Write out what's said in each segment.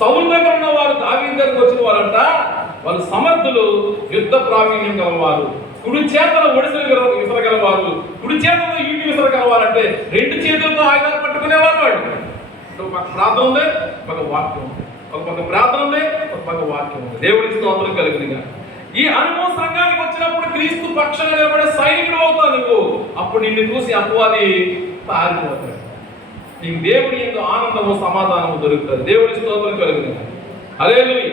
సౌలు దగ్గర ఉన్న వారు దావీదు దగ్గరకు వచ్చిన వారంట వాళ్ళు సమర్థులు, యుద్ధ ప్రావీణ్యం గలవారు, కుడి చేతలో ఒడిసలు విసరగలవారు, కుడి చేతలో ఈటి విసరగలవారు. అంటే రెండు చేతులతో ఆయుధాలు పట్టుకునేవారు వాళ్ళు. ఒక పక్క ప్రార్థన ఉంది, ఒక వాక్యం ఉంది. ఒక పక్క ప్రార్థన ఉంది, ఒక పక్క వాక్యం ఉంది. దేవుడి స్తోత్రం కలుగునిగా. ఈ అనుభవం సంఘానికి వచ్చినప్పుడు క్రీస్తు పక్షంగా నిలబడే సైనికుడు అవుతావు నువ్వు. అప్పుడు నిన్ను చూసి అపవాది పారిపోతాడు. నీకు దేవుడి యొక్క ఆనందము సమాధానము దొరుకుతుంది. దేవుడి స్తోత్రం కలుగునిగా. హల్లెలూయా.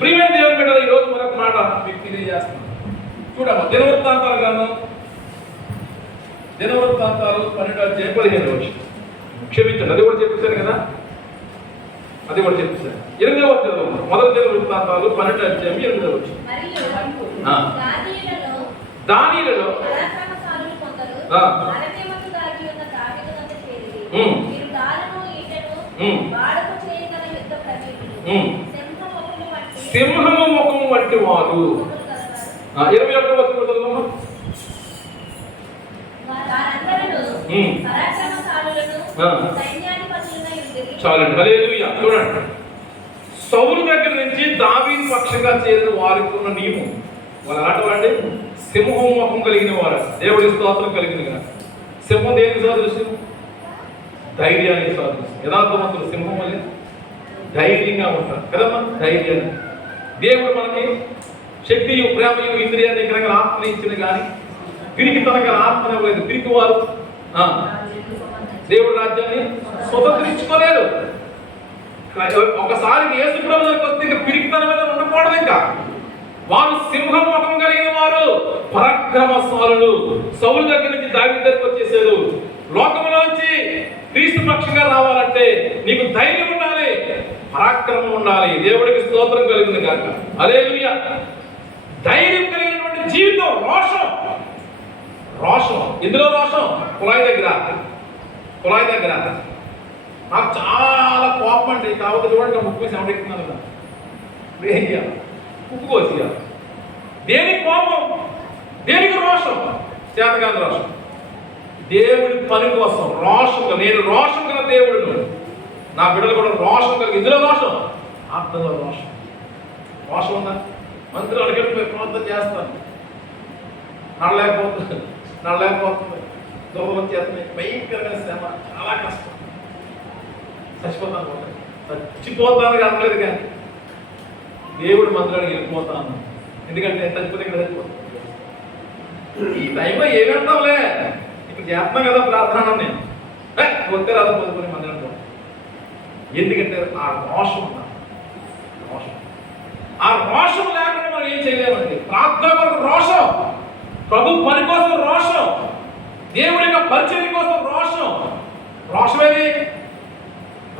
ప్రియమైన దేవుని బిడ్డలారా, ఈ రోజు మరొక మాట మీకు తెలియజేస్తున్నాను. చూడమ్మా, దినవృత్తాంతాల గ్రంథం, దినవృత్తాంతాలు 12:15. క్షమించండి, అది కూడా చెప్పేశారు కదా, అది కూడా చెప్పేశారు. 8వ మొదటి దినవృత్తాంతాలు 12:8. దానియేలులో సింహము ముఖము వంటి వారు. 21వ వచనం చాలండి. హల్లెలూయా. చూడండి, సౌలు దగ్గర నుంచి దావీదు పక్షంగా చేరిన వారికి ఉన్న నియమం, వాళ్ళు అలాంటి వాడి సింహం ముఖం కలిగిన వారు. దేవుడి స్తోత్రం కలిగిన సింహం దేనికి సాదృశ్యం? ధైర్యానికి సాదృశ్యం. యథార్థవంతులు సింహం వల్ల ధైర్యంగా ఉంటారు కదమ్మా. ధైర్యాన్ని దేవుడు మనకి శక్తియు, ప్రేమయు, ఇంద్రియ నిగ్రహంగా ఆత్మని ఇచ్చింది, కానీ పిరికి తనగా ఆత్మ ఇవ్వలేదు. పిరికి వారు దేవుడి రాజ్యాన్ని స్వతంత్రించుకోలేరు. ఒకసారి యేసు ప్రభువుకి వస్తే ఇంకా పిరికితనం మీద ఉండకూడదు. ఇంకా వారు సింహం ముఖం కలిగిన వారు, పరాక్రమశాలులు. సౌలు దగ్గర నుంచి దావీదు దగ్గరికి వచ్చేసారు. లోకంలోంచి క్రీస్తు పక్షంగా రావాలంటే నీకు ధైర్యం ఉండాలి, పరాక్రమం ఉండాలి. దేవుడికి స్తోత్రం కలిగింది కాక. హల్లెలూయా. ధైర్యం కలిగినటువంటి జీవితం, రోషం. రోషం ఇందులో రోషం కుళాయి దగ్గర నాకు చాలా కోపం అంటే కావద్దు. చూడండి, ముప్పై సెవెంటెక్కుతున్నాను కదా, ఇప్పుడు ఏం చేయాలి? ఉప్పు కోసేయాలి. దేనికి కోపం? దేనికి రోషం? చేతకాని రోషం. దేవుడి పని కోసం రోషంగా, నేను రోషం గల దేవుడును, నా బిడ్డలు కూడా రోషం కలిగి. ఇందులో రోషం, ఆత్మలో రోషం. రోషం ఉందా? మంత్రులు అడిగేట్టు ప్రార్థన చేస్తాను, నడలేకపోతుంది, దూరం చేస్తున్నాయి, భయంకరమైన శ్రమ, చాలా కష్టం, చచ్చిపోతాను అనలేదు. కానీ దేవుడు మంత్రానికి వెళ్ళిపోతాను, ఎందుకంటే చచ్చిపోతే ఇక్కడ చచ్చిపోతాను. ఈ టైంలో ఏమంటాంలే, ఇప్పుడు చేస్తున్నాం కదా ప్రార్థన, నేను వస్తే రాదు పొద్దుకొని మందిరం పోతాను. ఎందుకంటే ఆ రోషం ఉందా, ఆ రోషం లేకుండా మనం ఏం చేయలేమండి. ప్రార్థన కొరకు రోషం, ప్రభు పని కోసం రోషం, దేవుడి యొక్క పరిచయం కోసం రోషం. రోషమేది?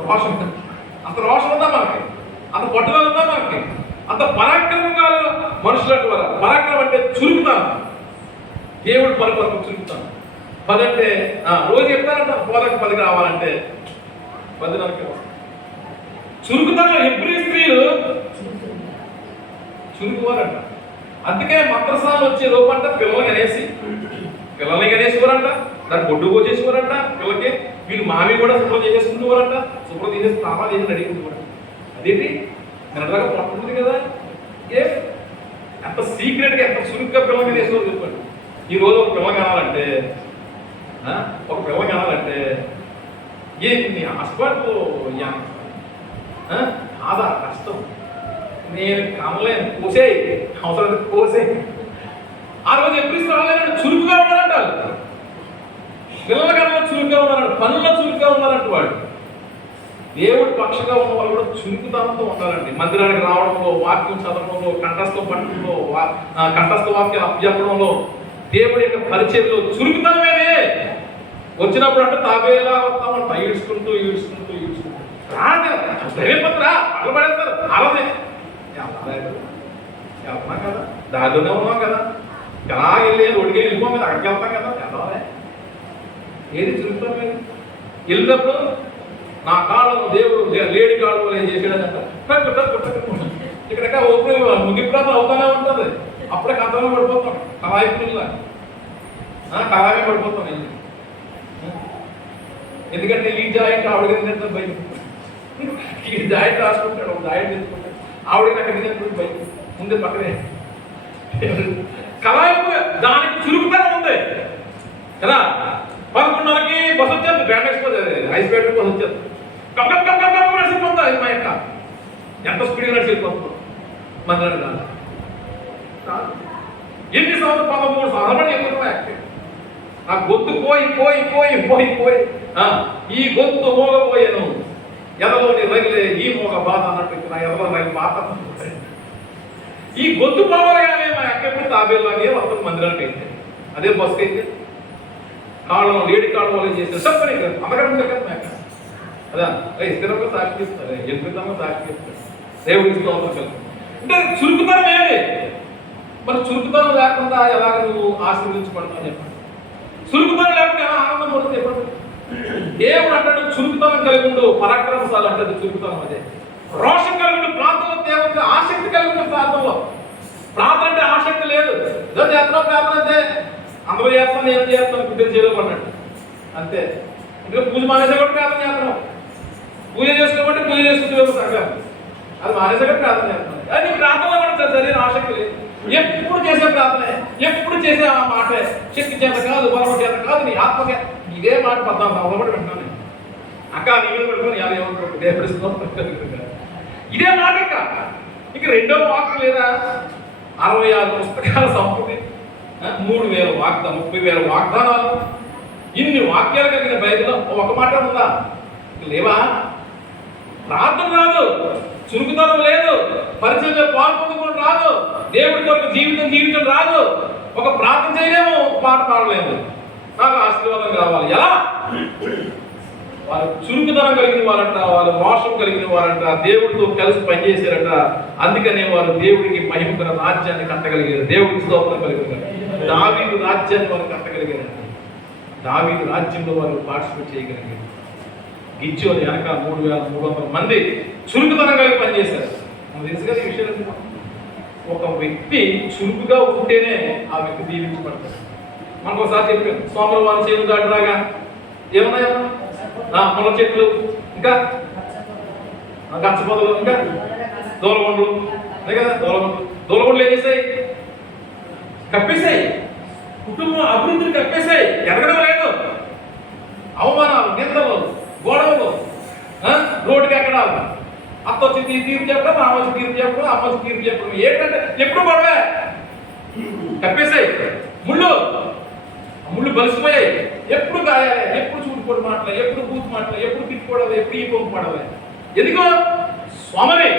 రోషం. అంత రోషం ఉందా మనకి? అంత పట్టుదల ఉందా మనకి? అంత పరాక్రమంగా మనుషులకు పరాక్రమం అంటే చురుకుతాను, దేవుడి పని కొరకు చురుకుతాను. 10 అంటే రోజు చెప్తారంట, 10కి రావాలంటే 10:30 చురుకుతాను. హెబ్రీ స్త్రీలు చురుకువారంట. అందుకే మంత్రసాలు వచ్చే రూపంట పిల్లల్ని కనేసుకోరంట, దాన్ని బొడ్డు కోసేసుకోరంట. పిల్లకి వీళ్ళు మామి కూడా శుభ్రం చేసేసుకుంటువారంట, శుభ్రం చేసేసి తామా చేసి అడిగించుకోరంట. అదేంటి నిన్నగా పట్టుకుంటుంది కదా, ఏ ఎంత సీక్రెట్గా, ఎంత చురుగ్గా పిల్లలకి వేసుకోవాలి చెప్పండి. ఈ రోజు ఒక పిల్ల కావాలంటే ఏంటి హాస్పిటల్ ఆదా కష్టం, నేను కమలేను, కోసేయి, అవసరం కోసేయి. ఆ రోజు ఎప్పుడు రాలేదంటే చురుకుగా ఉన్నారంట, పిల్లల కన్నా చురుగ్గా ఉన్నారంట, పనుల్లో చురుగ్గా ఉన్నారంట. వాడు దేవుడి పక్షంగా ఉన్న వాళ్ళు కూడా చురుకుతనంతో ఉండాలండి. మందిరానికి రావడంలో, వాక్యం చదవడంలో, కంఠస్థం పట్టడంలో, కంఠస్థ వాక్యాలు అప్పచెప్పడంలో, దేవుడి యొక్క పరిచయంలో చురుకుతనమేనే. వచ్చినప్పుడు అంటే తాబేలా వస్తామంట, ఈడ్చుకుంటూ ధైర్యపత్రా అట్లా పడేస్తారు. అలానే వెళ్తున్నాం కదా, దారిలోనే ఉన్నాం కదా, ఎలా ఒడిగే వెళ్ళిపోం కదా, అక్కడికి వెళ్తాం కదా, వెళ్ళాలి. ఏది చురుకుతాం? వెళ్ళినప్పుడు నా కాళ్ళను దేవుడు లేడి కాళ్ళు ఏం చేసాడంట, ఇక్కడ ముగిప్పుడు అవుతానే ఉంటుంది. అప్పుడే కథలో పడిపోతాం, కళాయిపుల్లా కళాయి పడిపోతాం. ఎందుకంటే ఈ జాయింట్ ఆవిడ భయం ఈ జాయింట్ రాసుకుంటాడు, ఒక జాయింట్ తెచ్చుకుంటాడు. ఆవిడకి అక్కడ తినేప్పుడు బయట ముందే పక్కనే కళాయిపు దానికి చురుకుతనం ఉంది కదా. 11:30కి బస్ వచ్చేది, బ్యాండ్ ఎక్స్పోతుంది, ఐస్ బ్యాట్ బస్ వచ్చేది, నడిచిపోతుంది. అది మా యొక్క ఎంత స్పీడ్గా నడిచిపోతుంది మన ఎన్ని సంవత్సరం 13 సంవత్సరాలు ఎక్కువ యాక్టివ్. ఆ గొంతు పోయి పోయి పోయి పోయి పోయి ఈ గొంతు మోగపోయాను, ఎదలోని రగిలే ఈ మోగ బాధ అన్నట్టు నా ఎదలో రగిలి బాధ. ఈ గొంతు పోవగానే మా ఎక్కడికి తాబేలాగే వర్తక మందిరానికి అయితే అదే బస్కి అయితే కాళ్ళలో లేడి కాళ్ళలో చేస్తే చెప్పని అందగడం కదా మేక అదా స్థిరంగా సాక్షి చెప్తారు, ఎనిమిదంగా సాక్షి చెప్తారు. దేవుడికి స్తోత్రం. అంటే చురుకుతనం ఏది? మరి చురుకుతనం లేకుండా ఎలాగ నువ్వు ఆశీర్వదించబడతావు చెప్పండి. చురుకుతనం లేకుండా ఎలా ఆనందం పడుతుంది చెప్పండి. దేవుడు అంటాడు చురుకుతనం కలిగి ఉండు, పరాక్రమశాలు అంటే చురుకుతనం అదే. రోషం కలిగి ఉండు, ప్రాంతంలో దేవుడికి ఆసక్తి కలిగి ఉండు. ప్రాంతంలో ప్రార్థన అంటే ఆసక్తి లేదు, ఏదో చేస్తున్నావు ప్రార్థన అంటే అందరూ చేస్తాను ఏం చేస్తాను గుడ్డలు చేయలేమన్నాడు అంతే. ఇంకా పూజ మానేసే కూడా ప్రార్థన చేస్తున్నావు, పూజ చేసుకోమంటే పూజ చేసుకుంటూ సంఘం అది మానేసే కూడా ప్రార్థన చేస్తున్నావు. అది ప్రార్థనలో కూడా సరైన ఆసక్తి లేదు. ఎప్పుడు చేసే ప్రార్థనే, ఎప్పుడు చేసే ఆ మాటే, శక్తి చేత కాదు, బలం చేత కాదు, నీ ఆత్మకే. ఇదే మాట 14 సంవత్సరాలు కూడా వింటున్నాను నేను. అక్క నీళ్ళు పెట్టుకుని ఎలా ఏమనుకుంటుంది ఇదే మాట. ఇక రెండో వాక్యం లేదా 66 పుస్తకాల సంపూర్తి, 3000 వాగ్దానం, 30,000 వాగ్దానాలు, ఇన్ని వాక్యాలు కలిగిన బైబిల్లో ఒక మాట ఉందా? లేవా? ప్రార్థన రాదు, చురుకుతనం లేదు, పరిచయంలో పాల్పొందుకోవడం రాదు, దేవుడి కొరకు జీవితం రాదు, ఒక ప్రార్థన చేయలేము, పాట పాడలేము. నాకు ఆశీర్వాదం కావాలి. ఎలా? వాళ్ళు చురుకుదనం కలిగిన వారంట, వాళ్ళు మోసం కలిగిన వారంట, దేవుడితో కలిసి పనిచేశారంట. అందుకనే వారు దేవుడికి మహిమకర రాజ్యాన్ని కట్టగలిగారు, దేవుడికి స్తోత్రం కలిగారు. దావీదు రాజ్యాన్ని వారు కట్టగలిగారు, దావీదు రాజ్యంలో వారు పార్టిసిపేట్ చేయగలిగారు. గిచ్చోని వెనక 3,300 మంది చురుకుదనం కలిగి పనిచేశారు. మనకు తెలుసు కదా ఈ విషయాలు. ఒక వ్యక్తి చురుకుగా ఉంటేనే ఆ వ్యక్తి దీవించబడతాడు. మనకు ఒకసారి చెప్పాను, సోమవారం చేతులు దాటిరాగా ఏమన్నాయమ్మా? ముళ్ళ చెట్లు, ఇంకా గచ్చపొదలు, ఇంకా దూలగొండలు, అదే కదా దూలగొండలు ఏం చేసాయి? కప్పేసాయి. కుటుంబం అభివృద్ధిని కప్పేసాయి. ఎదగడం లేదు. అవమానాలు, నిందలు, గొడవలు, రోడ్డుకి ఎక్కడాలి, అత్త వచ్చి తీర్పు చెప్పడం, మామ వచ్చి తీర్పు చెప్పడం, అమ్మ వచ్చి తీర్పు చెప్పడం. ఏంటంటే ఎప్పుడు గొడవే, కప్పేసాయి. ముళ్ళు బలిసిపోయాయి. ఎప్పుడు గాయాలి, ఎప్పుడు చూడుకోవడం మాటలే, ఎప్పుడు బూత్ మాటలే, ఎప్పుడు తిట్టుకోవడాలి, ఎప్పుడు ఈ పొంపు పడాలి. ఎందుకో స్వామరి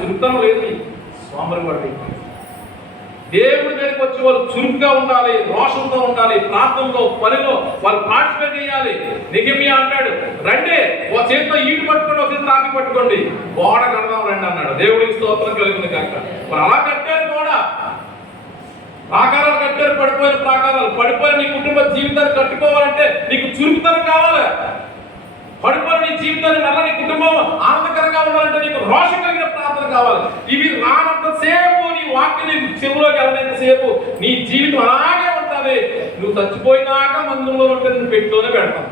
చురుకుతనం లేదు, స్వామరి వాడు. దేవుడి దగ్గరికి వచ్చి వాళ్ళు చురుకుగా ఉండాలి, రోషంతో ఉండాలి, ప్రాంతంలో పనిలో వాళ్ళు పార్టిసిపేట్ చేయాలి. నెహెమ్యా అంటాడు, రండి ఒక చేతిలో ఈటు పట్టుకోండి, ఒక చేతిలో రాకి పట్టుకోండి, గోడ కడదాం రండి అన్నాడు. దేవుడికి స్తోత్రం కలిగింది కాక. మరి అలా కట్టారు గోడ, ప్రాకారాలు కట్టారు, పడిపోయిన ప్రాకారాలు. పడిపోయిన నీ కుటుంబ జీవితాన్ని కట్టుకోవాలంటే నీకు చురుకుతనం కావాలి. పడిపోయిన నీ జీవితాన్ని మళ్ళీ నీ కుటుంబం ఆనందకరంగా ఉండాలంటే నీకు రోషం కలిగిన ప్రార్థన కావాలి. ఇవి రానంతసేపు నీ వాక్యం నీకు చెవులోకి వెళ్ళినంతసేపు నీ జీవితం అలాగే ఉంటుంది. నువ్వు చచ్చిపోయినాక మందులో ఉంటే నువ్వు పెట్టిలోనే పెడతాను.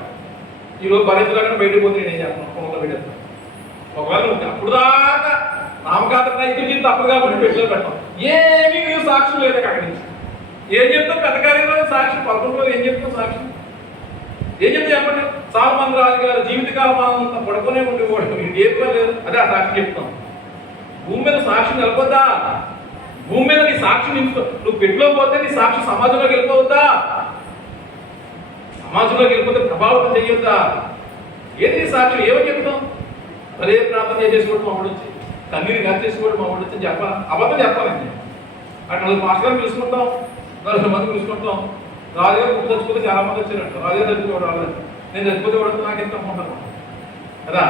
ఈరోజు భరించలేక బయటకు పోతే నేను చేస్తాను, ఫోన్లో పెట్టేస్తాను. ఒకవేళ నువ్వు అప్పుడు దాకా నామకాత్ర రైతు జీవితం తప్పదు కాబట్టి పెట్టిలో పెడతాం. ఏమీ నువ్వు సాక్ష్యం లేదు. అక్కడి నుంచి ఏం చెప్తావు? పెద్ద కార్యంలో సాక్షి, 11లో ఏం చెప్తావు సాక్షి? ఏం చెప్తే చెప్పండి. సాల్మన్ రాజు గారు జీవితకాలం అంతా పడుకునే ఉండేవాడు, ఏం లేదు. అదే ఆ సాక్షి చెప్తాం. భూమి మీద సాక్షి నిలబొద్దా? భూమి మీద నీ సాక్షి నువ్వు పెట్టిలో పోతే నీ సాక్షి సమాజంలోకి వెళ్ళిపోవద్దా? సమాజంలోకి వెళ్ళిపోతే ప్రభావితం చెయ్యొద్దా? ఏది సాక్షి? ఏమని చెప్తాం? అదే ప్రార్థన చేసేసుకోవడం మా వచ్చి, కన్నీరు గారి చేసుకోవడం మా వచ్చి చెప్పాలి, అబద్ధం చెప్పాలండి. అటు 4 మాస్టర్లు పిలుచుకుంటాం, 4 మంది పిలుచుకుంటాం. రాజుగారు గుర్తు చచ్చిపోతే చాలా మంది వచ్చారంట. రాజుగారు చచ్చిపోవడం రాలేదు, నేను చచ్చిపోతే కూడా నాకు ఎంత ఉంటాను కదా.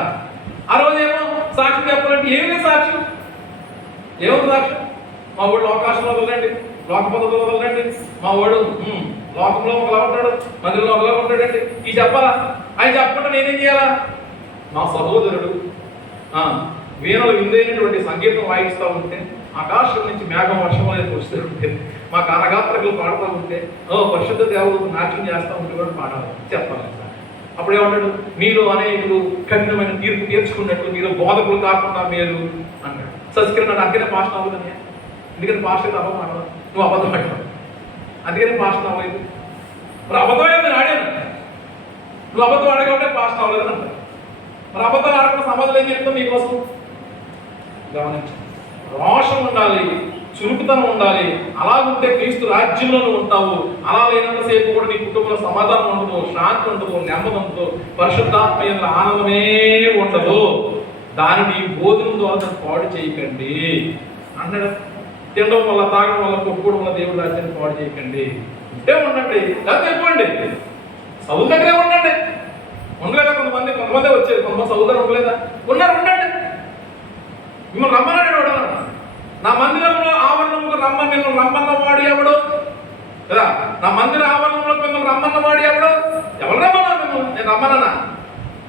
ఆ రోజు ఏమో సాక్షి చెప్పాలంటే ఏమి సాక్షి? ఏముంది సాక్షి? మా వాడు లోకాశంలో వదలండి, లోక పద్ధతిలో వదలండి, మా వాడు లోకంలో ఒకలా ఉంటాడు, మందిరంలో ఒకలా ఉంటాడండి, ఈ చెప్పాలా? ఆయన చెప్పకుండా నేనేం చేయాలా? మా సహోదరుడు వీణలు విందైనటువంటి సంగీతం వాయిస్తూ ఉంటే, ఆకాశం నుంచి మేఘం వర్షం అనేది వస్తూ ఉంటే, మా కనగాత్రకులు పాడుతూ ఉంటే, పరిశుద్ధ దేవుడు నాట్యం చేస్తూ ఉంటే కూడా పాడాలి, చెప్పాలి. అప్పుడు ఏమంటాడు, మీరు అనేకులు కఠినమైన తీర్పు తీర్చుకున్నట్లు మీరు బోధకులు కాకుండా మీరు అంటాడు. సస్కిరణ అందుకనే పాస్టర్ అవ్వదని, ఎందుకని పాస్టర్ అవ్వడం ఆడవా, నువ్వు అబద్ధం ఆడావు, అందుకని పాస్టర్ అవ్వలేదు. మరి అబద్ధమైంది నేను ఆడాను, నువ్వు అబద్ధం ఆడకపోతే పాస్టర్ అవ్వలేదని అంటారు. మరి అబద్ధాలు ఆడకుండా సమాజంలో ఏం చెప్తాం మీకోసం? గమనించండి, రోషం ఉండాలి, చురుకుతనం ఉండాలి. అలా ఉంటే క్రీస్తు రాజ్యంలో ఉంటావు. అలా లేనంతసేపు కూడా నీ కుటుంబంలో సమాధానం ఉండదు, శాంతి ఉండదు, నెమ్మది ఉండదు, పరిశుద్ధాత్మ యొక్క ఆనందమే ఉండదు. దానిని భోజనం ద్వారా దాన్ని పాడు చేయకండి అన్నాడు. తినడం వల్ల, తాగడం వల్ల, కొట్టుకోవడం వల్ల దేవుడి రాజ్యాన్ని పాడు చేయకండి. ఉంటే ఉండండి, లేకపోతే వెళ్ళిపోండి, సౌలు దగ్గరే ఉండండి. ఉండలేదా? కొంతమంది వచ్చారు, కొంతమంది సౌలు దగ్గర ఉండలేదా? ఉన్నారు, ఉండండి. మిమ్మల్ని రమ్మన్నాడు వాడు, నా మందిరంలో ఆవరణంలో రమ్మన్న వాడు ఎవడు కదా? నా మందిర ఆవరణంలో మిమ్మల్ని రమ్మన్న వాడు ఎవడు? ఎవరు రమ్మన్నారు మిమ్మల్ని? నేను రమ్మన్నా?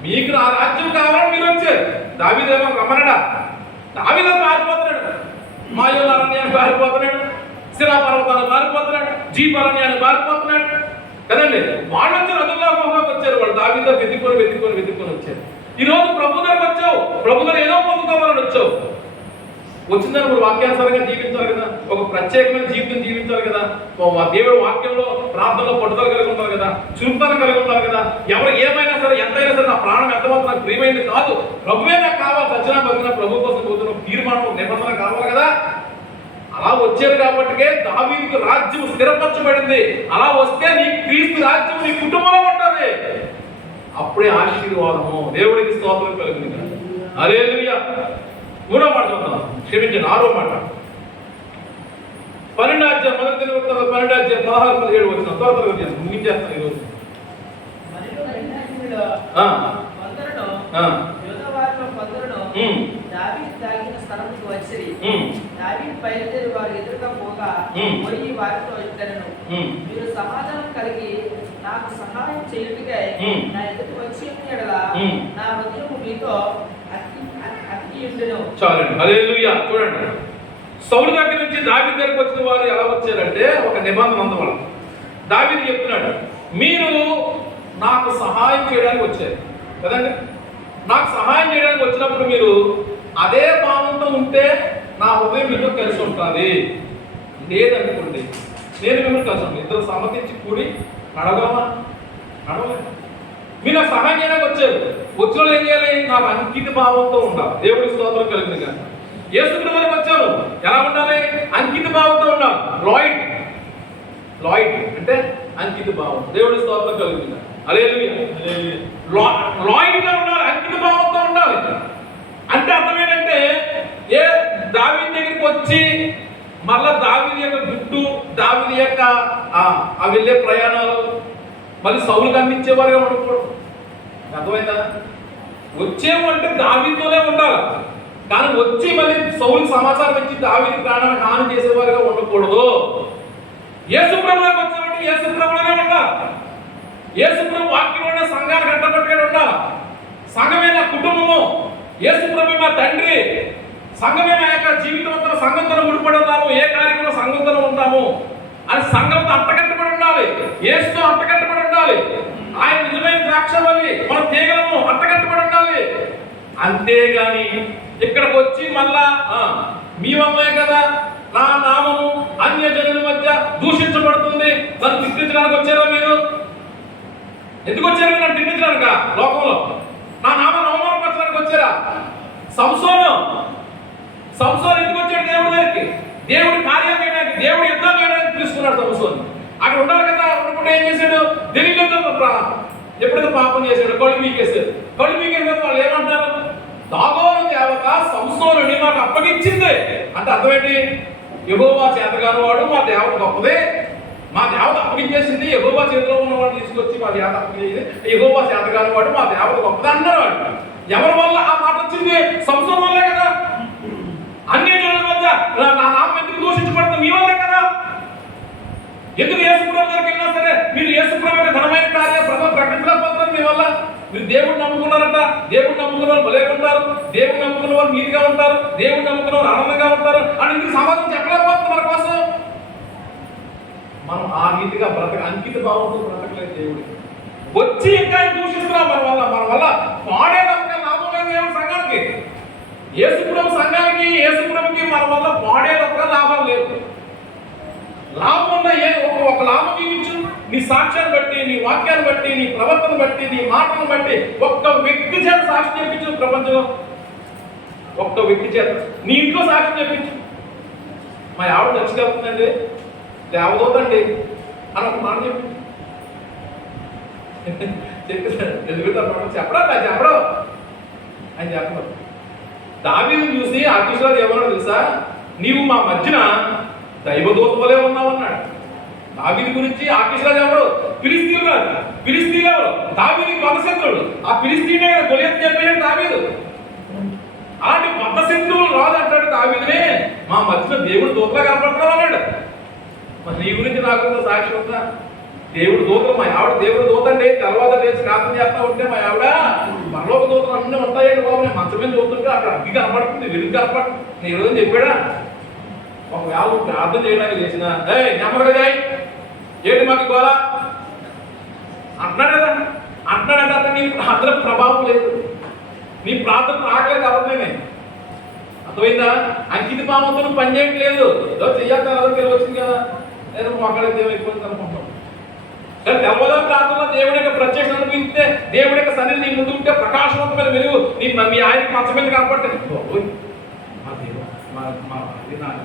మీకు ఆ రాజ్యం కావాలని మీరు వచ్చారు. దావీదేమో రమ్మనడా? దావీదే పారిపోతున్నాడు, మాయోల అరణ్యాన్ని పారిపోతున్నాడు, శిలా పర్వతాన్ని పారిపోతున్నాడు, జీప్ అరణ్యాన్ని పారిపోతున్నాడు కదండి. వాళ్ళు వచ్చారు, అదుల్లాహోకి వచ్చారు, వాళ్ళు దావీదే వెతుక్కొని వచ్చారు. ఈ రోజు ప్రభు దగ్గరకు వచ్చావు, ప్రభు దగ్గర ఏదో పొందుకోవాలని వచ్చావు. వచ్చిందని మీరు వాక్యానుసారంగా జీవించాలి కదా, ఒక ప్రత్యేకమైన జీవితం జీవించాలి కదా, దేవుడు వాక్యంలో ప్రార్థనలో పట్టుదల కలిగి ఉంటారు కదా, చురుకుతనం కలిగి ఉంటారు కదా. ఎవరు ఏమైనా సరే, ఎంతైనా సరే, నా ప్రాణం ఎంతమాత్రం నాకు ప్రియమైంది కాదు, ప్రభువే నాకు కావాలి, సచ్చినా బతికిన ప్రభు కోసం పోతున్న తీర్మానం, నిబంధన కావాలి కదా. అలా వచ్చారు కాబట్టికే దావీదుకు రాజ్యం స్థిరపరచబడింది. అలా వస్తే నీ క్రీస్తు రాజ్యం నీ కుటుంబంలో ఉంటుంది. అప్పుడే ఆశీర్వాదము. దేవుడికి స్తోత్రం కలుగుతుంది. హల్లెలూయా. 3వ మాట చూద్దాం, క్షమించండి, 6వ మాట. 12వ అధ్యాయం, మొదటి దినవృత్తాంతం 12వ అధ్యాయం 16-17 వచ్చిన త్వరగా చేసి ముగించేస్తాను ఈరోజు. దావీదు తాగిన స్థలముకు వచ్చిరి. దావీదు బయలుదేరి వారు ఎదురుగా పోగా పోయి వారితో ఇట్లనెను, మీరు సమాధానం కలిగి నాకు సహాయం చేయుటకై నా ఎదుటి వచ్చి ఎడల నా హృదయము మీతో అతి ఉండెను. చాలండి, హల్లెలూయా. చూడండి, సౌలు దగ్గర నుంచి దావీదు దగ్గరికి వచ్చిన వారు ఎలా వచ్చారంటే ఒక నిబంధన ఉంది వాళ్ళకి. దావీదు చెప్తున్నాడు, మీరు నాకు సహాయం చేయడానికి వచ్చారు కదండి. నాకు సహాయం చేయడానికి వచ్చినప్పుడు మీరు అదే భావంతో ఉంటే నా హృదయం మీతో కలిసి ఉంటుంది. లేదనుకోండి, నేను మిమ్మల్ని కలిసి ఉంటాను. ఇద్దరు సమ్మతించి కూడి నడవగలమా? నడవలేదు. మీరు నాకు సహాయం చేయడానికి వచ్చారు. వచ్చిన ఏం చేయాలి? నాకు అంకిత భావంతో ఉండాలి. దేవుడి స్తోత్రం కలిగింది కానీ యేసుక్రీస్తు వరకు వచ్చాను, ఎలా ఉండాలి? అంకిత భావంతో ఉండాలి. లాయిడ్ అంటే అంకిత భావం. దేవుడి స్తోత్రం కలిగింది. హల్లెలూయా. లాయిడ్గా ఉండాలి, అంకిత భావంతో ఉండాలి. అంటే అర్థం ఏంటంటే, ఏ దావీదు దగ్గరికి వచ్చి మళ్ళా దావీదు యొక్క గుట్టు, దావీదు యొక్క ఆ వెళ్ళే ప్రయాణాలు మళ్ళీ సౌలుకి అందించేవారుగా ఉండకూడదు. అర్థమైందా? వచ్చేము అంటే దావీదుతోనే ఉండాలి, కానీ వచ్చి మళ్ళీ సౌలుకి సమాచారం ఇచ్చి దావీదు ప్రాణానికి హాని చేసేవారుగా ఉండకూడదు. యేసు ప్రభువుకి వచ్చామంటే యేసు ప్రభువులోనే ఉండాలి. యేసు ప్రభు వాక్యంలోనే సంఘాన్ని కట్టబట్టుగా ఉండాలి. సంఘమే నా కుటుంబము, యేసు ప్రభు మా తండ్రి, సంఘమే మా యొక్క జీవితం, సంఘంతో ముడిపడి ఉన్నాము, ఏ కార్యక్రమంలో సంఘంతో ఉంటాము అని సంఘంతో అంటకట్టబడి ఉండాలి. యేసుతో అంటకట్టబడి ఉండాలి. ఆయన నిజమైన ద్రాక్షవల్లి, మన తీగలను అంటకట్టబడి ఉండాలి. అంతేగాని ఇక్కడికి వచ్చి మళ్ళా మీ వల్లే కదా నా నామము అన్య జనుల మధ్య దూషించబడుతుంది, నన్ను తిట్టించడానికి వచ్చారా మీరు? ఎందుకు వచ్చారు? నన్ను తిట్టించడానిక? లోకంలో నా నామాన్ని అవమానపరచడానికి వచ్చారా? సంసోను ఎందుకు వచ్చాడు దేవుడి దగ్గరికి? దేవుడి కార్యం చేయడానికి, దేవుడి యుద్ధం చేయడానికి తీసుకున్నాడు సంసోను. అక్కడ ఉండాలి కదా. ఉండకుండా ఏం చేశాడు? తెలియదు ఎప్పుడైతే పాపం చేశాడు, కళ్ళు మీకేసాడు. కళ్ళు మీకేసాడు. వాళ్ళు ఏమంటారు? దాగోను దేవత సంసోనుని మాకు అప్పగించింది అంటే అర్థం ఏంటి? యెహోవా చేతగాని వాడు, మా దేవత గొప్పదే, మా దేవత అప్పగించేసింది. యెహోవా చేతిలో ఉన్నవాడు తీసుకొచ్చి మా దేవత అప్పగించేసింది. యెహోవా చేతగాని వాడు, మా దేవత గొప్పదే అన్నారు వాడు. ఎవరి వల్ల ఆ మాట వచ్చింది? సంసోను వల్లే కదా. అన్ని జనుల మధ్య నా నామం ఎందుకు దూషించబడుతుంది? మీ వల్లే కదా. ఎందుకు యేసుప్రభు దగ్గరికి వెళ్ళినా సరే మీరు యేసుప్రభు యొక్క ఘనమైన కార్యాలు ప్రకటించలేకపోతున్నారు? మీ వల్ల మీరు దేవుడిని నమ్ముకున్నారట. దేవుడిని నమ్ముకున్న వాళ్ళు భలే ఉంటారు, దేవుడిని నమ్ముకున్న వాళ్ళు నీతిగా ఉంటారు, దేవుడిని నమ్ముకున్న వాళ్ళు ఆనందంగా ఉంటారు అని ఇందుకు సమాధానం చెప్పలేకపోతుంది. మన కోసం మనం ఆ నీతిగా అంకిత భావంతో బ్రతకలేదు దేవుడికి. వచ్చి ఇంకా దూషిస్తున్నాం. మన వల్ల పాడే తప్ప లాభం లేదు దేవుడు సంఘానికి. యేసుప్రభు సంఘానికి, యేసుప్రభుకి మన వల్ల పాడే తప్ప లాభం లేదు. లాభం ఉన్న ఒక లాభం జీవించు. నీ సాక్ష్యాన్ని బట్టి, నీ వాక్యాన్ని బట్టి, నీ ప్రవర్తన బట్టి, నీ మాటలను బట్టి ఒక్క వ్యక్తి చేత సాక్షి చెప్పించు. ప్రపంచంలో ఒక్క వ్యక్తి చేత నీ ఇంట్లో సాక్షి చెప్పించు. మా ఆవిడ నచ్చగలుగుతుందండి, దేవదూతండి అని ఒక మాట చెప్పి చెప్పడం ఆయన చెప్పడం. దావీదును చూసి అకిషోరు ఏమన్నా తెలుసా, నీవు మా మధ్యన దైవదూత వలె ఉన్నావన్నాడు. దావీదు గురించి ఆకిషోరు ఎవరు? ఫిలిస్తీయులు కాదు. ఫిలిస్తీయులు ఎవరు? దావీదుకి బద్ధశత్రువులు. ఆ ఫిలిస్తీనే గొలియత్ చెప్పాడు దావీదు. అలాంటి బద్ధశత్రువులు రాదు అంటాడు దావీదునే మా మధ్యన దేవుడు దూతలా కనపడుతున్నావు అన్నాడు. మరి నీ గురించి నాకు సాక్షి ఉందా? దేవుడు దూతలు, మా ఆవిడ దేవుడు దూతండి. తర్వాత లేచి ప్రార్థన చేస్తా ఉంటే మా ఆవిడ మరొక దూతలు అన్నీ ఉంటాయండి బాబు. నేను మంచం మీద చూస్తుంటే అక్కడ అగ్గి కనపడుతుంది, వెలుగు కనపడుతుంది. నేను ఈరోజు చెప్పాడా? ఒకవేళ ప్రార్థన చేయడానికి చేసిన నెమ్మదిగా ఏంటి మాకు గోళ అంటున్నాడు కదా. అంటున్నాడంటే నీ ప్రార్థన ప్రభావం లేదు, నీ ప్రార్థన ఆగలేదు అవన్నీ. అర్థమైందా? అంకిత భావంతో పని చేయట్లేదు. ఏదో చెయ్యాలి అదొక వచ్చింది కదా, లేదా మొక్కలకి దేవుడు ఎక్కువ అనుకుంటాం. తెల్లదా ప్రార్థనలో దేవుడి యొక్క ప్రత్యక్షత అనిపిస్తే, దేవుడి యొక్క సన్నిధి నీ ముందు ఉంటే ప్రకాశవంతమైన వెలుగు మీ ఆయనకి మంచం మీద కనపడుతుంది. మా దేవుడు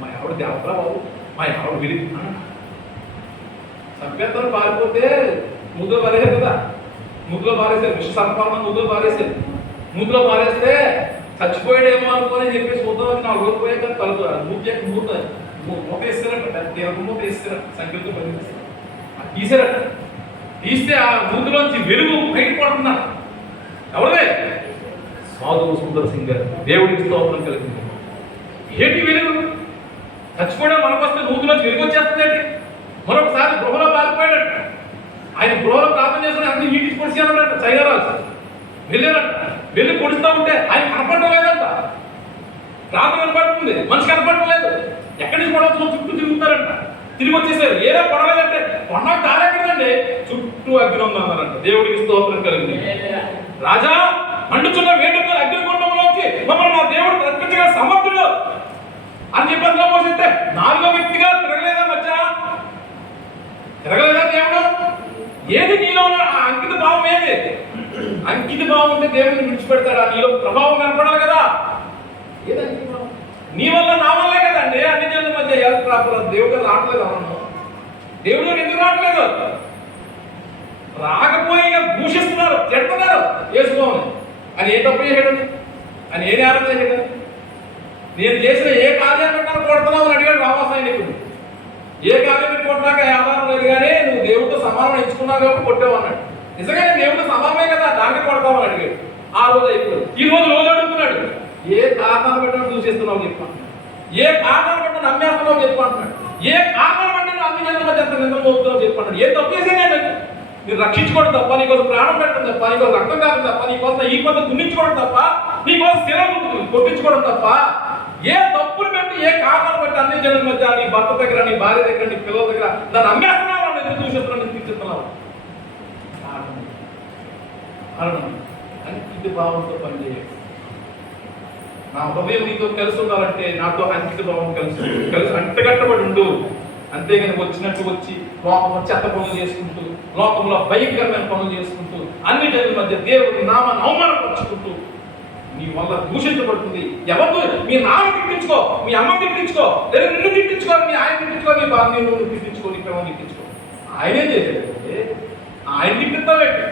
మా ఎవడు దేవతరా బాబు, మా ఎవడు వెలుగు సభ్యత్వం పారిపోతే ముద్దులో పారేసారు కదా. ముద్దులో పారేసారు, విశ్వ సర్పాలను ముద్దులో పారేసారు. ముద్దులో పారేస్తే చచ్చిపోయాడేమో అనుకోని చెప్పేసి ముద్ద 4 రోజులు పోయాక తలుపు మూత వేస్తారట. మూత వేస్తారట, సంఖ్యలతో పనిచేస్తారు. తీసారట. తీస్తే ఆ ముందులోంచి వెలుగు బయట పడుతున్నా. ఎవరే? సాధువు సుందర్ సింగ్ గారు. దేవుడికి స్తోత్రం కలిగింది. ఏంటి వెలుగు? చచ్చిపోవడం మనకొస్తే నూతులోంచి వెలుగు వచ్చేస్తుందండి. మరొకసారి గృహలో పారిపోయాడట. ఆయన గృహలో ప్రార్థన చేసుకుని అన్ని నీటి పొడిచారట. చైనా రాజు వెళ్ళారట. వెళ్ళి పొడుస్తూ ఉంటే ఆయన కనపడటం లేదంట. ప్రార్థన కనపడుతుంది, మనిషి కనపడటం లేదు. ఎక్కడి నుంచి పడవచ్చు చుట్టూ తిరుగుతారంట. తిరిగి వచ్చేసారు. ఏదో పడలేదంటే కొండ తారెక్కడండి, చుట్టూ అగ్ని ఉందన్నారంట. దేవుడికి స్తోత్రం కలిగింది. రాజా, మండుచున్న వేడుక అగ్నిగుండంలోంచి మమ్మల్ని మా దేవుడు రక్షించగా సమర్థుడు అని చెప్పి అందులో పోసిస్తే 4వ వ్యక్తిగా తిరగలేదా మధ్య? తిరగలేదా దేవుడు? ఏది నీలో ఉన్న ఆ అంకిత భావం? ఏది అంకిత భావం ఉంటే దేవుడిని విడిచిపెడతాడా? నీలో ప్రభావం కనపడాలి కదా. ఏది అంకిత భావం? నీ వల్ల నా వల్లే కదండి అన్ని జనుల మధ్య దేవుడు రావట్లేదు. అవును, దేవుడు ఎందుకు రావట్లేదు? రాకపోయి దూషిస్తున్నారు, తిడుతున్నారు. యేసుని అని ఏ తప్పు చేశాడు? అని ఏ నేరం చేశాడు? నేను చేసిన ఏ కార్యాన్ని పెట్టాలని కొడుతున్నావు అని అడిగాడు రామాసాయనికుడు. ఏ కార్యం పెట్టుకుంటున్నాక ఆధారం లేదు, కానీ నువ్వు దేవుడితో సమానం ఎంచుకున్నావు కాబట్టి కొట్టావు అన్నాడు. నిజంగా నేను దేవుడితో సమానమే కదా, దాన్ని కొడతావు అని అడిగాడు. ఆ రోజు అయిపోయాడు. ఈ రోజు అడుగుతున్నాడు, ఏ కారణాలు పెట్టడం దూషిస్తున్నావు చెప్పంటున్నాడు. ఏ కారణాలు పెట్టడం నమ్మేస్తున్నావు చెప్పంటున్నాడు. ఏ కారణాలు పెట్టడం అన్ని జన్మ మధ్య నిందలు మోపుతున్నావు చెప్పంటున్నాడు. ఏ తప్పు చేసేనే నేను రక్షించుకోవడం తప్ప, నీకోసం ప్రాణం పెట్టడం తప్ప, నీకోసం రక్తం కాదు తప్ప, నీకోసం ఈ కొంత దున్నించుకోవడం తప్ప, నీకోసం స్థిరం కొట్టించుకోవడం తప్ప, ఏ తప్పులు పెట్టి ఏ కారణాలు బట్టి అన్ని జనుల మధ్య నీ భర్త దగ్గర, నీ భార్య దగ్గర, నీ పిల్లల దగ్గర దాన్ని అమ్మేస్తున్నావు, ఎందుకు దూషిస్తున్నావు, ఎందుకు తీర్చుతున్నావు? అంకిత భావంతో పనిచేయాలి. నా హృదయం నీతో కలిసి ఉండాలంటే నాతో అంకిత భావం కలిసి అంటగట్టబడి ఉండు. అంతేగాని వచ్చినట్టు వచ్చి లోకంలో చెత్త పనులు చేసుకుంటూ, లోకంలో భయంకరమైన పనులు చేసుకుంటూ, అన్ని జనుల మధ్య దేవుని నామాన్ని అవమానపరుచుకుంటూ నీ వల్ల దూషించబడుతుంది. ఎవరు? మీ నాన్న తిట్టించుకో, మీ అమ్మ తిట్టించుకో, లేదా నిన్ను తిట్టించుకో, మీ ఆయన తిట్టించుకో, నీ బాగా నువ్వు తిట్టించుకో, నీ పిల్లలు తిట్టించుకో. ఆయనే చేసేటంటే ఆయన తిట్టిస్తావేంటి?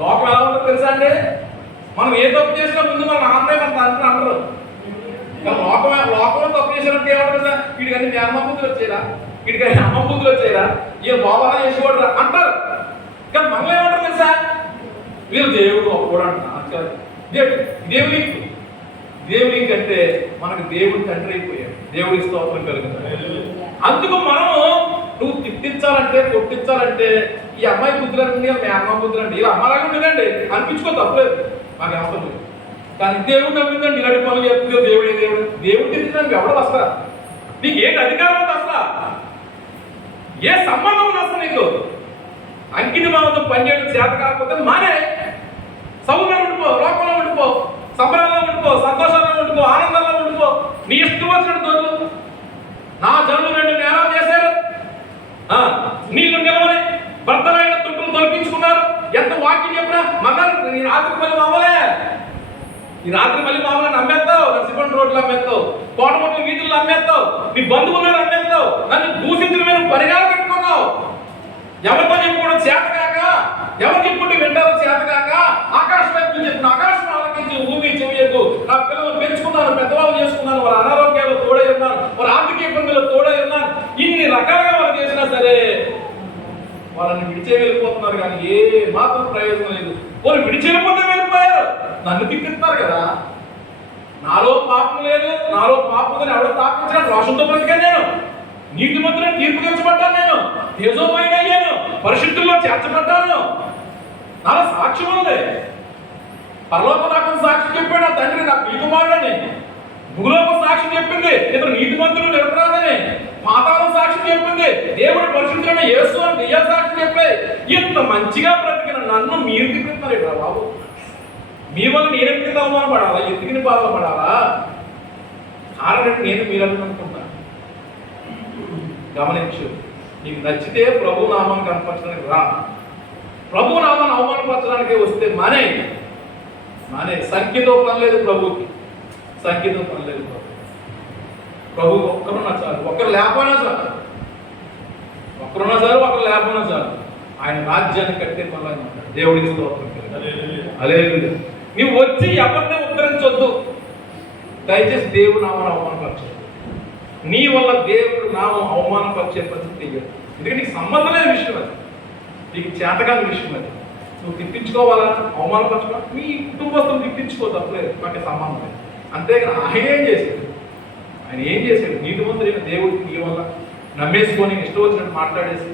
లోకం ఎలా ఉంటుందో తెలుసా అండి? మనం ఏ తప్పు చేసినా ముందు మన నాన్నే మన తండ్రి అంటారు. లోకంలో తప్పు చేసినట్టు ఏమంటారు? వీడికి అన్ని అమ్మ బుద్ధులు వచ్చేరా, వీడికి అన్ని అమ్మ బుద్ధులు వచ్చేరా, ఏ బాబాలా చేసుకోవడరా అంటారు. కానీ మనలో ఏమంటారు తెలుసా? వీళ్ళు దేవుడు ఒప్పుకోడు అంటారు. దేవుడికి అంటే మనకు దేవుడి తండ్రి అయిపోయాడు. దేవుడి స్తోత్రం కలుగుతుంది. అందుకు మనము నువ్వు తిట్టించాలంటే, కొట్టించాలంటే ఈ అమ్మాయి బుద్ధులండి, మీ అమ్మ బుద్ధులండి, ఇలా అమ్మలాగా ఉండదండి అనిపించుకో, తప్పలేదు, మాకు అవసరం లేదు. కానీ దేవుడు నమ్మిందండి ఇలాంటి పనులు చెప్తుంది. దేవుడు తిట్టడానికి ఎవడో వస్తారా? నీకు ఏంటి అధికారం ఉంది? అసలు ఏ సంబంధం ఉంది అసలు నీకు? అంకిత భావంతో పనిచేయడం చేత కాకపోతే మానే. సౌమ్యంగా ఉండిపో, లోకంలో ఉండిపో, సంబరంలో ఉండిపో, సంతోషంలో ఉండిపో, ఆనందంలో ఉండిపో. నీ ఇష్టం వచ్చినట్టు దొరుకు. నా జనులు 2 నేరాలు చేశారు. నీళ్లు నిలవని భర్తలైన తుట్టులు తొలగించుకున్నారు. ఎంత వాక్యం చెప్పినా మళ్ళీ ఈ రాత్రి మళ్ళీ మామూలే. ఈ రాత్రి మళ్ళీ మామూలు అమ్మేస్తావు. నర్సిపండి రోడ్లు అమ్మేస్తావు, కోటమొట్ల వీధుల్లో అమ్మేస్తావు, నీ బంధువులను అమ్మేస్తావు. నన్ను దూషించిన మీద పరిగాలు పెట్టుకున్నావు. ఎవరితో చెప్పుకోవడం చేతకాక, ఎవరు చెప్పుకుంటే వింటారో చేతకాక, ఆకాశం వైపు చెప్పిన ఆకాశం ఆలకించి భూమి చెవియకు. నా పిల్లలు పెంచుకున్నాను, పెద్దవాళ్ళు చేసుకున్నాను, వారి అనారోగ్యాలు తోడై ఉన్నాను, వారి ఆర్థిక ఇబ్బందులు తోడై ఉన్నాను. ఇన్ని రకాలుగా వాళ్ళు చేసినా సరే వాళ్ళని విడిచే వెళ్ళిపోతున్నారు, కానీ ఏ మాత్రం ప్రయోజనం లేదు. వాళ్ళు విడిచి వెళ్ళిపోతే వెళ్ళిపోయారు, నన్ను తిట్టిస్తారు కదా. నాలో పాపం లేదు, నాలో పాపం ఎవడో తాపించిన రోషంతో బ్రతికాను నేను. నీతి మంత్రులను తీర్పుదించబడ్డాను నేను, తేజోమయుడు అయ్యాను, పరిశుద్ధుల్లో చేర్చబడ్డాను. నాలో సాక్ష్యం ఉంది. పరలోక నాకు సాక్షి చెప్పాడు నా తండ్రి, నా ప్రియకుమారుడని. భూలోక సాక్షి చెప్పింది ఇతను నీతి మంత్రులు నిరపరాధని. పాతాళం సాక్షి చెప్పింది దేవుడు పరిశుద్ధుడైన యేసు అని దెయ్య సాక్షి చెప్పే. ఇంత మంచిగా బ్రతికిన నన్ను మీరు తిప్పుతారు ఇక్కడ బాబు. మీ వల్ల నేను ఎందుకు అవమానపడాలా, ఎందుకుని బాధపడాలా? కారణం నేను మీరు అనుకుంటున్నాను. గమనించు, నీకు నచ్చితే ప్రభు నామాన్ని కనపరచడానికి రా. ప్రభు నామాన్ని అవమానపరచడానికి వస్తే మానే. సంఖ్యతో పని లేదు ప్రభుకి, సంఖ్యతో పని లేదు. ప్రభు ఒక్కరున్నా చాలు, ఒకరు లేకపోయినా చాలు, ఒక్కరున్నా చాలు, ఒకరు లేకపోయినా చాలు. ఆయన రాజ్యాన్ని కట్టే పనులు ఆయన ఉంటాడు. దేవుడికి స్తోత్రం. హల్లెలూయా. నీవు వచ్చి ఎవరిని ఉద్ధరించొద్దు. దయచేసి దేవుడు నామాన్ని అవమానపరచదు. నీ వల్ల దేవుడు నామం అవమానపరిచే పరిస్థితి తెలియదు. ఎందుకంటే నీకు సంబంధం లేని విషయం అది, నీకు చేతకాని విషయం అది. నువ్వు తిట్టించుకోవాలా, అవమానపరచుకో, మీ కుటుంబస్తులు తిట్టించుకో, తప్పలేదు, నాకు సంబంధం లేదు. అంతేగాని ఆయన ఏం చేశాడు? నీతిమంతుడైన దేవుడికి నీ వల్ల నమ్మేసుకొని ఇష్టం వచ్చినట్టు మాట్లాడేసి,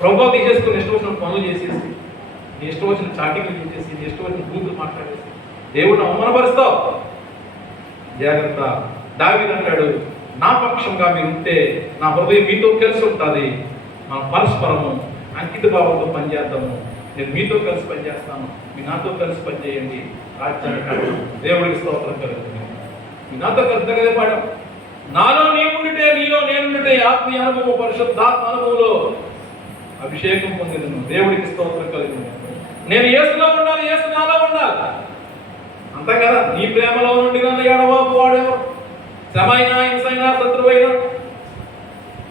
ప్రభావం తీసేసుకొని ఇష్టం వచ్చిన పనులు చేసేసి, నీ ఇష్టం వచ్చిన చాటింగ్లు చేసేసి, నీ ఇష్టం వచ్చిన బూతులు మాట్లాడేసి దేవుడిని అవమానపరుస్తావు. జాగ్రత్త. దావీదు అంటాడు, నా పక్షంగా మీరు ఉంటే నా హృదయం మీతో కలిసి ఉంటుంది. మనం పరస్పరము అంకిత భావంతో పనిచేద్దాము. నేను మీతో కలిసి పనిచేస్తాను, మీ నాతో కలిసి పనిచేయండి. రాజ్యాన్ని దేవుడికి స్తోత్రం కలుగుతుంది. మీ నాతో కలిసి పాడాం. నాలో నీవుంటే, నీలో నేనుంటే, ఆత్మీయ అనుభవం, పరిశుద్ధాత్మ అనుభవంలో అభిషేకం పొందినను. దేవుడికి స్తోత్రం కలిగింది. నేను యేసులో ఉండాలి, యేసు నాలో ఉండాలి. అంతే కదా. నీ ప్రేమలో నుండి నన్ను ఎడబాపు వాడేవాడు. శ్రమైనా, హింసైనా, శత్రువైనా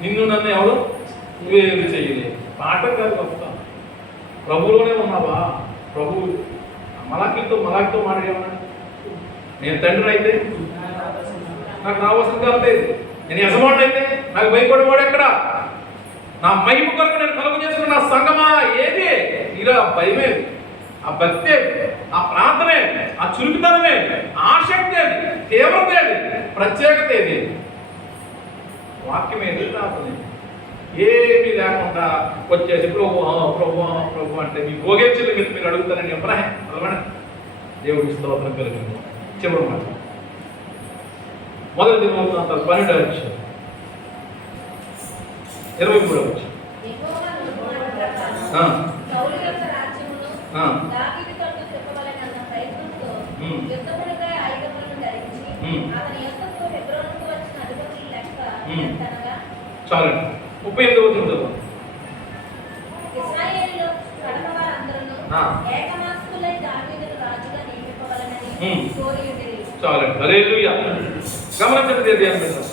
నిన్ను నన్ను ఎవరు వేరు చేయలేదు. పాట కాదు గొప్ప. ప్రభువులోనే ఉన్నావా? ప్రభు మలాకితో మాట్లాడేవాడు. నేను తండ్రి అయితే నాకు రావాల్సిన కాలం లేదు. నేను యజమానుడు అయితే నాకు భయపడేవాడు ఎక్కడ? నా మహిమ కొరకు నేను కలుగు చేసుకున్న నా సంగమా ఏది? ఇలా భయమే, ఆ భక్తే, ఆ ప్రార్థనే, ఆ చురుకుతనమే, ఆసక్తి ఏది, తీవ్రత ఏది, ప్రత్యేకత ఏది? వాక్యం ఏది? ప్రార్థనే. ఏమీ లేకుండా వచ్చేసి ప్రభు ప్రభు ప్రభు అంటే మీ భోగేచ్చుల మీద మీరు అడుగుతారని ఎవరా? దేవుడి స్తోత్రం కలిగింది. చివరి మాట మొదటి దినవృత్తాంతాలు 12వ అధ్యాయం 23వ అధ్యాయం. చాలండి. 38వ వచనం. చాలండి. హల్లెలూయా. గమనించండి.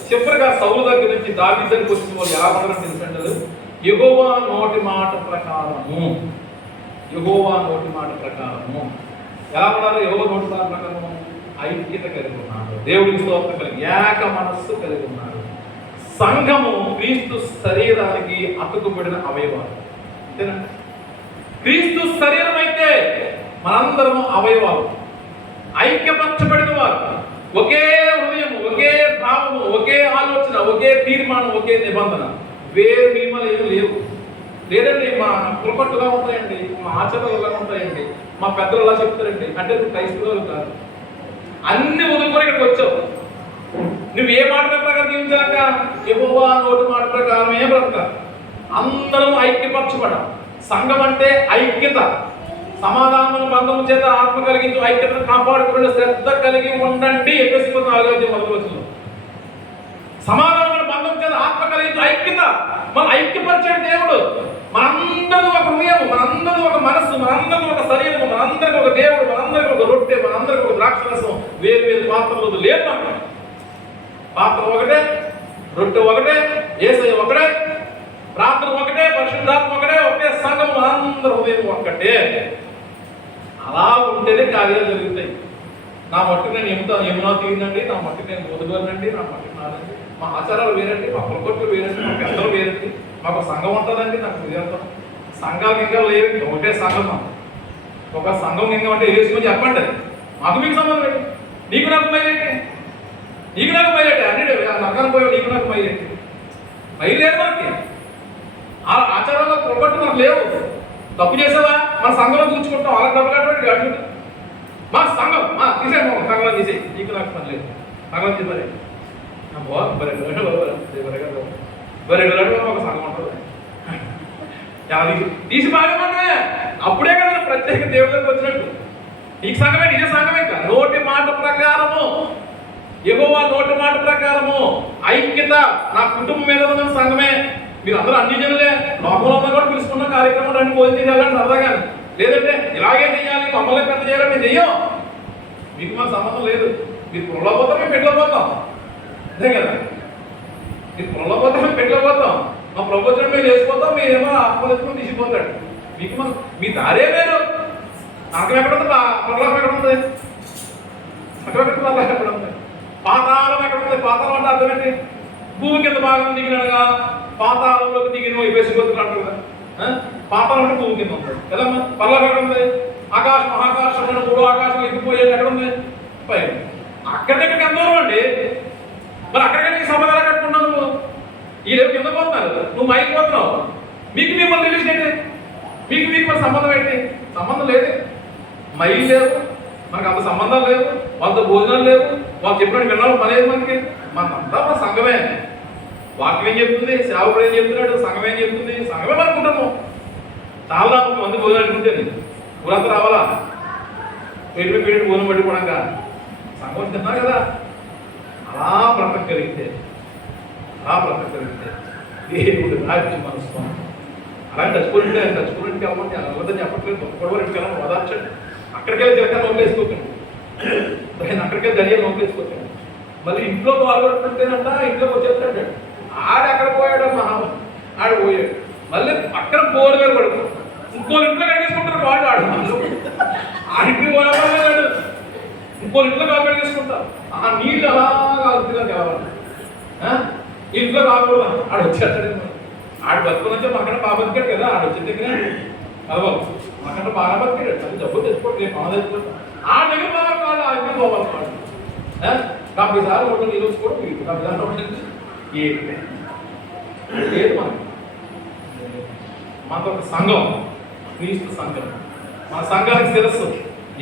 చివరిగా సౌలు దగ్గర నుంచి దావీదు దగ్గరికి వచ్చిన వాళ్ళు ఎలా ఉన్నారని తెలుసంటారు? యెహోవా నోటి మాట ప్రకారము. యెహోవా నోటి మాట ప్రకారము ఎలా ఉన్నారు? యెహోవా నోటి మాట ప్రకారము ఐక్యత కలిగి ఉన్నారు. దేవుడికి స్తోత్రం కలిగి ఏక మనస్సు కలిగి ఉన్నారు. సంఘము క్రీస్తు శరీరానికి అతుకుబడిన అవయవాలు. అంతేనా? క్రీస్తు శరీరం అయితే మనందరము అవయవాలు, ఐక్యపరచబడిన వారు, ఒకే హృదయము, ఒకే భావము, ఒకే ఆలోచన, ఒకే తీర్మానం, ఒకే నిబంధన. వేరు నియమాలు ఏమి లేవు. లేదండి మా కులపట్టుగా ఉంటాయండి, మా ఆచరణలు ఎలా ఉంటాయండి, మా పెద్దలు ఎలా చెప్తారండి అంటే నువ్వు క్రైస్తవులు కాదు. అన్ని వదులుకొని ఇక్కడికి వచ్చావు. నువ్వు ఏ మాట ప్రకారం జీవించాక యెహోవా నోటి మాట ప్రకారమే బ్రతకాలి. అందరం ఐక్యపరచబడాలి, సంఘం అంటే ఐక్యత. సమాధాన బంధము చేత ఆత్మ కలిగించు ఐక్యతను కాపాడుకునే శ్రద్ధ కలిగి ఉండండి. ఎఫెసీయులకు 4:1. సమాధాన బంధం చేత ఆత్మ కలిగించు ఐక్యత. మన ఐక్యపరిచే దేవుడు. మనందరూ ఒక హృదయం, మనందరూ ఒక మనస్సు, మనందరూ ఒక శరీరం, మనందరికీ ఒక దేవుడు, మనందరికీ ఒక రొట్టె, మనందరికీ ఒక ద్రాక్షరసం. వేరు వేరు పాత్రలు లేదు. పాత్ర ఒకటే, రొట్టె ఒకటే, యేసయ్య ఒకటే, ప్రార్థన ఒకటే, పరిశుద్ధాత్మ ఒకటే, ఒకే సంఘం, మనందరూ హృదయం ఒక్కటే. అలా ఉంటేనే కార్యాలు జరుగుతాయి. నా మట్టుకు నేను ఏమన్నా తీరిందండి, నా మట్టుకు నేను బోధగలనండి, నా మట్టుకు నాదండి, మా ఆచారాలు వేరండి, మా పొలకొట్లు వేరండి, మా పెద్దలు వేరండి, మాకు సంఘం ఉంటుందండి. నాకు నిజంతో సంఘాలు ఇంకా లేవండి, ఒకటే సంఘం. ఒక సంఘం ఇంకా అంటే వేసుకొని చెప్పండి. మాకు మీకు సంబంధం ఏంటి? నీకు నాకు మైలేంటి? నీకు నాకు మైలేంటి? అన్ని నక్కను పోయావు, నీకు నాకు మైలేంటి? మైలేదు మనకి. ఆ ఆచారాల్లో పొలకొట్టు మనకు లేవు. తప్పు చేసావా మన సంఘంలో కూర్చుకుంటాం, వాళ్ళకి డబ్బులు కట్టబడి అడ్డు మా సంఘం తీసే సంఘంలో తీసేయి, నీకు నాకు పని లేదు. సంఘం తీసే ఒక సంఘం ఉంటుంది. తీసి బాగా అప్పుడే కదా ప్రత్యేక దేవుడికి వచ్చినట్టు. నీకు సంఘమే, నిజ సంఘమే కదా. నోటి మాట ప్రకారము, యెహోవా నోటి మాట ప్రకారము ఐక్యత. నా కుటుంబం మీద ఉన్న సంఘమే. మీరు అందరూ అన్ని జనులే, లోకంలో ఉన్న కూడా పిలుచుకున్న కార్యక్రమం అన్ని భోజనం చేయాలని సరదాగా. లేదంటే ఇలాగే చేయాలి, మమ్మల్ని పెద్ద చేయాలని చెయ్యం. మీకు మాకు సంబంధం లేదు. మీరు పొలంలో పోతాం, మేము పెట్టులో పోతాం. అదే కదా, మీరు పొలంలో పోతాం, మేము పెట్టులో పోతాం. మా ప్రపోజనం మేము వేసిపోతాం, మీరేమో ఆత్మలెత్తుకుని తీసిపోతాడు. మీకు మన మీ దారే వేరు. నరకం ఎక్కడ ఉంది? పొలం ఎక్కడ ఉంది? నరకం ఎక్కడ ఉంది? పాతాళం ఎక్కడ ఉంది? పాతాళం అంటే అర్థం ఏంటి? భూమి కింద భాగం దిగినగా పాతాళంలోకి దిగిన వేసుకోవచ్చు అంటారు కదా. పాతాళం అంటే భూమి కింద ఉంటుంది కదమ్మా. పర్లం ఎక్కడ ఉంది? ఆకాశం, మహాకాశం, మూడు ఆకాశం ఎక్కిపోయేది ఎక్కడ ఉంది? పైన. అక్కడి దగ్గరికి ఎంత దూరం అండి? మరి అక్కడికి సమాధానం కట్టుకున్నావు నువ్వు. ఈ రేపు కింద పోతున్నారు, నువ్వు మైకి పోతున్నావు. మీకు మిమ్మల్ని రిలీజ్ ఏంటి? మీకు మరి సంబంధం ఏంటి? సంబంధం లేదు. మైలు లేవు, మనకు అంత సంబంధాలు లేవు, వాళ్ళతో భోజనాలు లేవు, వాళ్ళు చెప్పినట్టు విన్నాడు పనేది మనకి. మనంతా మన సంఘమే. వాక్యం ఏం చెప్తుంది, సేవకుడు ఏం చెప్తున్నాడు, సంఘం ఏం చెప్తుంది, సంఘమే అనుకుంటాము. చాలా మంది భోజనం అనుకుంటుంది. ఊరంతా రావాలా? పెళ్లి భోజనం పడిపోవడంగా సంఘం తిన్నా కదా. అలా బ్రతకగలిగితే దేవుడు రాజ్యం మనస్తాం. అలా చచ్చిపోతుంటే వెళ్ళమంటే అలా చెప్పట్లేదు. తొక్కడవారు ఇంటికి వెళ్ళాలి, వదార్చండి. అక్కడికి వెళ్ళి జరగ నోకేసుకోకండి, అక్కడికి వెళ్ళి దర్యాలు నోకేసుకోకండి. మళ్ళీ ఇంట్లో పాల్గొంటుంటేనంట ఇంట్లోకి వచ్చేస్తాడు. అక్కడ పోయాడు, ఆడు పోయాడు. మళ్ళీ పక్కన పోరు గారు పడుకో, ఇంకో ఇంట్లో కడిగేసుకుంటారు వాళ్ళు. ఆడింటికి పోయాడు, ఇంకో ఇంట్లో కడిగేసుకుంటారు. ఆ నీళ్ళు అలాగా అద్దుగా కావాలి. ఇంట్లో రాకూడదు. ఆడు వచ్చేస్తాడు. ఆడు బతుకుని మాకన్నా బాగా బతికాడు కదా. ఆడు వచ్చిన దగ్గర అదో మాకన్నా బాగా బతికాడు. అది డబ్బు తెచ్చుకోండి, నేను బాగా తెచ్చుకోండి. ఆ దగ్గర బాగా కాదు, ఆ ఇంటికి పోవాలి వాడు. 50 సార్లు ఒకటి నిలుచుకోవడం, 50 సార్లు ఒకటి లేదు. మనకు ఒక సంఘం, క్రీస్తు సంఘం. మన సంఘానికి శిరస్సు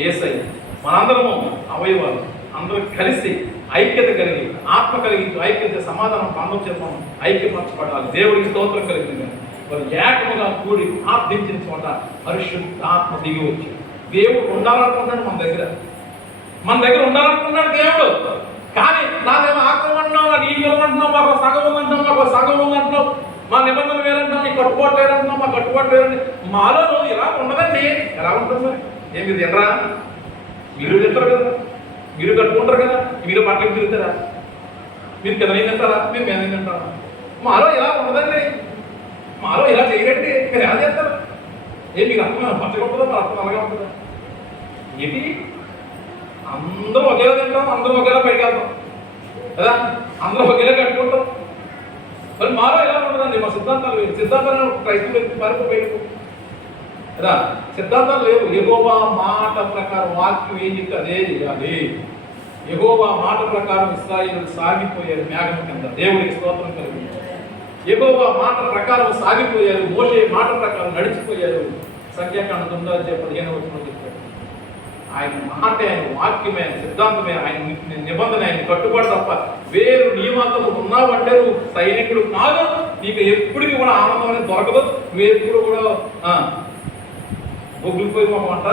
యేసయ్య. మనందరము అవయవాలు. అందరూ కలిసి ఐక్యత కలిగి, ఆత్మ కలిగించు ఐక్యత, సమాధానం బంధం చేద్దాం, ఐక్యపరచబడాలి. దేవుడికి స్తోత్రం కలిగింది. వారు ఏకముగా కూడి ప్రార్థించిన చోట పరిశుద్ధ ఆత్మ దిగి వచ్చి దేవుడు ఉండాలనుకుంటున్నాడు మన దగ్గర ఉండాలనుకున్నాడు దేవుడు. కానీ నాదేమో ఆక్రమంటున్నావు, నీ ఇవ్వమంటున్నావు, మాకు సగం ఉందంటున్నావు, మాకు సగం ఉందంటున్నావు, మా నిబంధనలు వేరంటున్నావు, నీ కట్టుబాటు లేరంటున్నావు, మా కట్టుబాటు లేరండి. మాలో ఇలా ఉండదండి. ఎలా ఉంటుంది? ఏమి తినరా? మీరు తింటారు కదా, మీరు కట్టుకుంటారు కదా, మీరు పట్లకి తిరుగుతారా? మీరు కింద తింటారా? మీరు మీద తింటారా? మాలో ఇలా ఉండదండి. మాలో ఇలా చేయరండి. మీరు ఎలా చేస్తారు? మీకు అర్థం పచ్చగా ఉంటుందా? మా అర్థం అలాగే ఉంటుందా? ఏంటి? అందరూ ఒకేలా తింటాం, అందరూ ఒకేలా బయటకు వెళ్తాం కదా, అందరూ ఒకేలా కట్టుకుంటాం. మరి మాలో ఎలా ఉండదండి. మా సిద్ధాంతాలు క్రైస్తవులు వరకు బయటకు కదా, సిద్ధాంతాలు లేవు. యెహోవా మాట ప్రకారం వాక్యం ఏం చెప్తే అదే చేయాలి. యెహోవా మాట ప్రకారం ఇశ్రాయేలు సాగిపోయారు మేఘం కింద. దేవుడికి స్తోత్రం కలిగింది. యెహోవా మాట ప్రకారం సాగిపోయారు. మోషే మాట ప్రకారం నడిచిపోయారు. సంఖ్యాకాండం 9:15 చెప్పాడు. ఆయన మాట, ఆయన వాక్యమే, ఆయన సిద్ధాంతమే, ఆయన నిబంధన, ఆయన కట్టుబడి తప్ప వేరు నియమాలు ఉన్నావంటే నువ్వు సైనికుడు కాదు. నీకు ఎప్పటికీ కూడా ఆనందం అనేది దొరకదు. నువ్వు కూడా బొగ్గులిపోయి మా మాట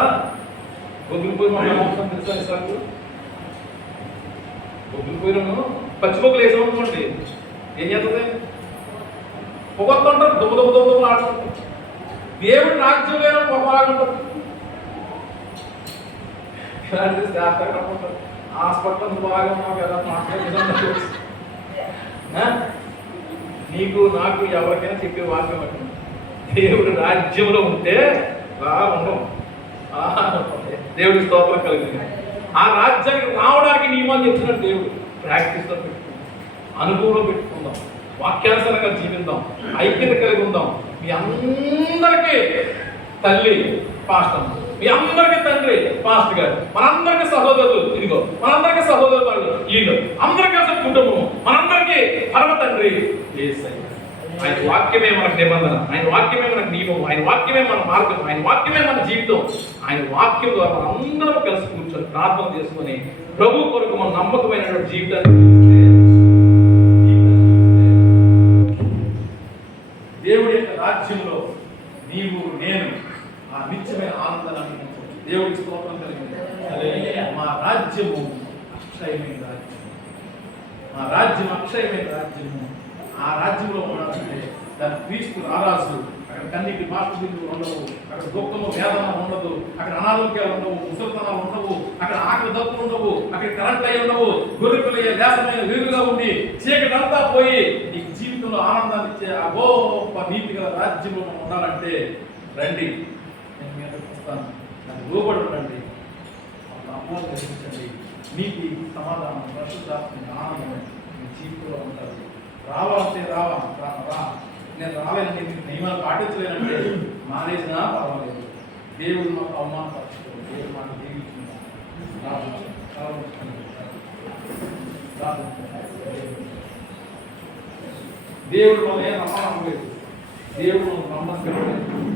బొగ్గులిపోయి మా అవసరం తెలుసా ఇస్తాను బొగ్గులిపోయినాను పచ్చిమొక్కలు వేసాం అనుకోండి ఏం చేస్తుంది పొగొత్తుంటారు దుమ్ము దుమ్ము దుమ్ము ఆడుతుంటారు దేవుడి రాజ్యం లేదో పొగలాగుంటారు హాస్పిటల్ బాగా ఉన్నావు కదా మాట్లాడుతూ నీకు నాకు ఎవరికైనా చెప్పే వాక్యం అంటే దేవుడి రాజ్యంలో ఉంటే రా ఉండవు దేవుడి స్తోత్రం కలిగింది ఆ రాజ్యానికి రావడానికి నియమాలు చెప్తున్నాడు దేవుడు ప్రాక్టీస్లో పెట్టుకుందాం అనుభవంలో పెట్టుకుందాం వాక్యానుసారంగా జీవిద్దాం ఐక్యత కలిగి ఉందాం మీ అందరికీ తల్లి పాస్టర్ మీ అందరికీ తండ్రి పాస్టర్ గారు మనందరికీ సహోదరులు ఇదిగో మనందరికీ సహోదరులు వాళ్ళు వీళ్ళు అందరికీ అసలు కుటుంబం మనందరికీ పరమ తండ్రి యేసయ్య ఆయన వాక్యమే మనకు నిబంధన ఆయన వాక్యమే మనకు నియమం ఆయన వాక్యమే మన మార్గం ఆయన వాక్యమే మన జీవితం ఆయన వాక్యం ద్వారా అందరం కలిసి కూర్చొని ప్రార్థన చేసుకొని ప్రభు కొరకు మన నమ్మకమైనటువంటి జీవితాన్ని దేవుడి యొక్క రాజ్యంలో నీవు నేను ఆ నిత్యమైన ఆనందాన్ని దేవుడికి స్తోత్రం కలిగింది మా రాజ్యము అక్షయమైన రాజ్యం మా రాజ్యం అక్షయమైన రాజ్యము ఆ రాజ్యంలో ఉండాలంటే దాని క్రీస్తు రారాజు అక్కడ కన్నీటి బాష్పబిందువులు ఉండవు అక్కడ దుఃఖము వేదన ఉండదు అక్కడ అనారోగ్యాలు ఉండవు ముసలితనాలు ఉండవు అక్కడ ఆకలి దప్పులు ఉండవు అక్కడ కరెంట్ అయి ఉండవు గొర్రెపిల్లయ్యే దేశమైన వెలుగుగా ఉండి చీకటి అంతా పోయి నీకు జీవితంలో ఆనందాన్ని ఇచ్చే ఆ గొప్ప నీతి గల రాజ్యంలో మనం ఉండాలంటే రండి నేను మీ అందరికి వస్తాను నాకు లోబడి ఉండండి అమ్మోలు గ్రహించండి మీకు సమాధానం పరిశుద్ధాత్మ ఆనందం మీ జీవితంలో ఉంటుంది రావాలంటే రా నేను రాలేనంటే మీకు నియమాలు పాటించలేనంటే మానేసినా పర్వాలేదు దేవుడు మాకు అవమానపరచుకోడు దేవుడు మాకు జీవిస్తున్నాడు దేవుడు మనం ఏం నమ్మలేదు దేవుడు మనం నమ్మకం